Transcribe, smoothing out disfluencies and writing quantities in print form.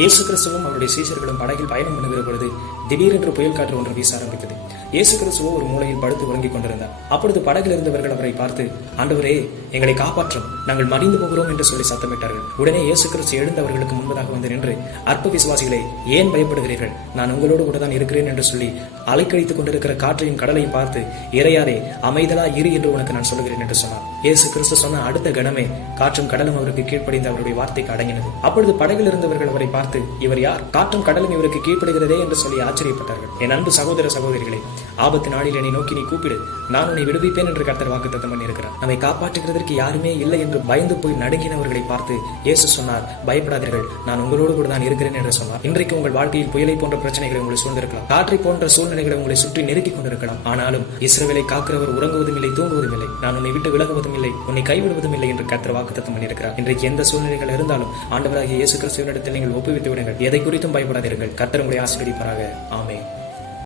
இயேசு கிறிஸ்துவும் அவருடைய சீஷர்களும் படகில் பயணம் பண்ணுகிற பொழுது திடீரென்று புயல் காற்று ஒன்று வீச ஆரம்பித்தது. இயேசு கிறிஸ்துவோ ஒரு மூலையில் படுத்து உறங்கிக் கொண்டிருந்தார். அப்பொழுது படகில் இருந்தவர்கள் அவரை பார்த்து, ஆண்டவரே, எங்களை காப்பாற்றும், நாங்கள் மடிந்து போகிறோம் என்று சொல்லி சத்தமிட்டார்கள். உடனே இயேசு கிறிஸ்து எழுந்தவர்களுக்கு முன்பதாக வந்து நின்று, அற்ப விசுவாசிகளை, ஏன் பயப்படுகிறீர்கள்? நான் உங்களோடு கூட தான் இருக்கிறேன் என்று சொல்லி அலைக்கழித்துக் கொண்டிருக்கிற காற்றையும் கடலையும் பார்த்து, இறையாரே, அமைதலா இரு என்று உனக்கு நான் சொல்லுகிறேன் என்று சொன்னார். இயேசு கிறிஸ்து சொன்ன அடுத்த கணமே காற்றும் கடலும் அவருக்கு கீழ்ப்படிந்து அவருடைய வார்த்தைக்கு அடங்கினது. அப்பொழுது படகில் இருந்தவர்கள் அவரை பார்த்து, இவர் யார்? காற்றும் கடலும் இவருக்கு கீழ்ப்படுகிறதே என்று சொல்லி ஆச்சரியப்பட்டார்கள். என் அன்பு சகோதர சகோதரிகளை, ஆபத்து நாளில் என்னை நோக்கி நீ கூப்பிடு, நான் உன்னை விடுவிப்பேன் என்று கர்த்தர் வாக்குத்தத்தம் பண்ணியிருக்கிறார். நம்மை காப்பாற்றுகிறதற்கு யாருமே இல்லை என்று பயந்து போய் நடுங்கினவர்களை பார்த்து இயேசு சொன்னார், பயப்படாதீர்கள், நான் உங்களோடு கூட தான் இருக்கிறேன் என்று சொன்னார். இன்றைக்கு உங்கள் வாழ்க்கையில் புயலை போன்ற பிரச்சனைகளை உங்களை சூழ்ந்திருக்கலாம், காற்றை போன்ற சூழ்நிலைகளை உங்களை சுற்றி நெருக்கிக் கொண்டிருக்கலாம். ஆனாலும் இஸ்ரவேலை காக்கிறவர் உறங்குவதும் இல்லை, தூங்குவதும் இல்லை, நான் உன்னை விட்டு விலகுவதும் இல்லை, உன்னை கைவிடுவதும் இல்லை என்று கர்த்தர் வாக்குத்தத்தம் பண்ணியிருக்கிறார். இன்றைக்கு எந்த சூழ்நிலைகள் இருந்தாலும் ஆண்டவராகிய இயேசு கிறிஸ்துவினிடத்தில் நீங்கள் ஒப்புவித்து விடுங்கள். எதை குறித்தும் பயப்படாதீர்கள். கர்த்தர் உங்களை ஆசீர்வதிப்பாராக. ஆமென்.